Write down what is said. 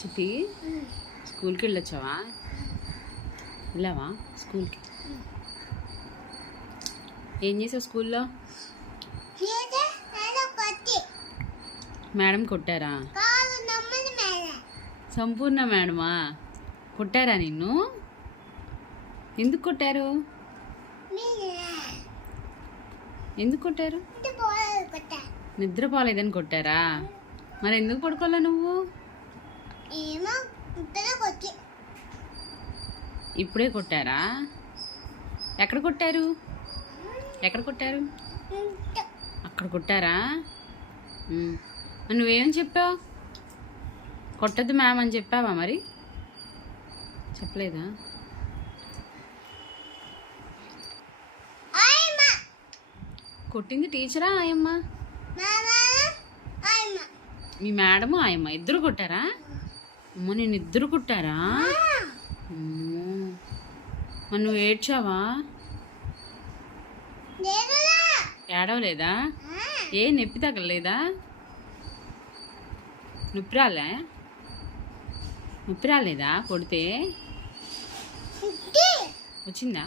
చిట్టి స్కూల్కి వెళ్ళొచ్చావా? వెళ్ళావా స్కూల్కి? ఏం చేసావు స్కూల్లో? మేడం కొట్టారా? సంపూర్ణ మేడమా? కొట్టారా నిన్ను? ఎందుకు కొట్టారు? ఎందుకు కొట్టారు? నిద్రపోలేదని కొట్టారా? మరి ఎందుకు పడుకోవాలా నువ్వు? ఇప్పుడే కొట్టారా? ఎక్కడ కొట్టారు? ఎక్కడ కొట్టారు? అక్కడ కొట్టారా? నువ్వేం చెప్పావు? కొట్టద్దు మ్యామ్ అని చెప్పావా మరి? చెప్పలేదా? కొట్టింది టీచరా ఆయమ్మ? మామ ఆయమ్మ. మీ మేడము ఆయమ్మ. ఇద్దరు కొట్టారా? అమ్మ నేను ఇద్దరు కొట్టారా? నువ్వు ఏడ్చావా? ఏడవలేదా? ఏ నొప్పి తగలలేదా? నొప్పి రాలే? నొప్పి రాలేదా? కొడితే? వచ్చిందా?